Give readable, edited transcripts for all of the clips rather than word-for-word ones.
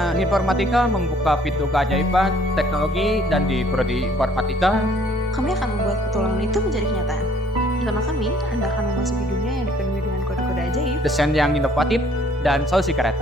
Karena informatika membuka pintu keajaiban teknologi dan di prodi informatika, Kami akan membuat petualangan itu menjadi kenyataan. Bersama kami, Anda akan memasuki dunia yang dipenuhi dengan kode-kode ajaib. desain yang inovatif, dan solusi keren.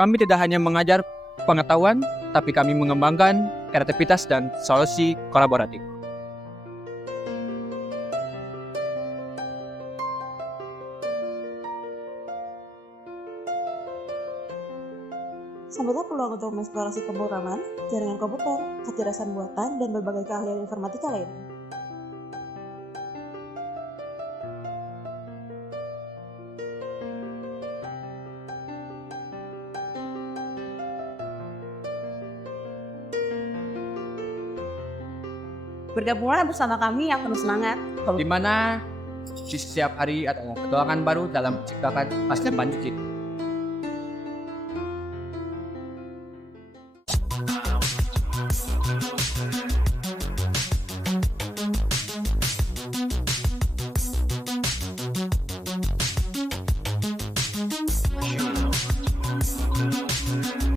Kami tidak hanya mengajar pengetahuan, tapi kami mengembangkan kreativitas dan solusi kolaboratif. Sambutan peluang untuk mengeksplorasi pemrograman, jaringan komputer, kecerdasan buatan, dan berbagai keahlian informatika lainnya. Bergabunglah bersama kami yang penuh semangat. Di mana di setiap hari ada petualangan baru dalam menciptakan masa depan digital.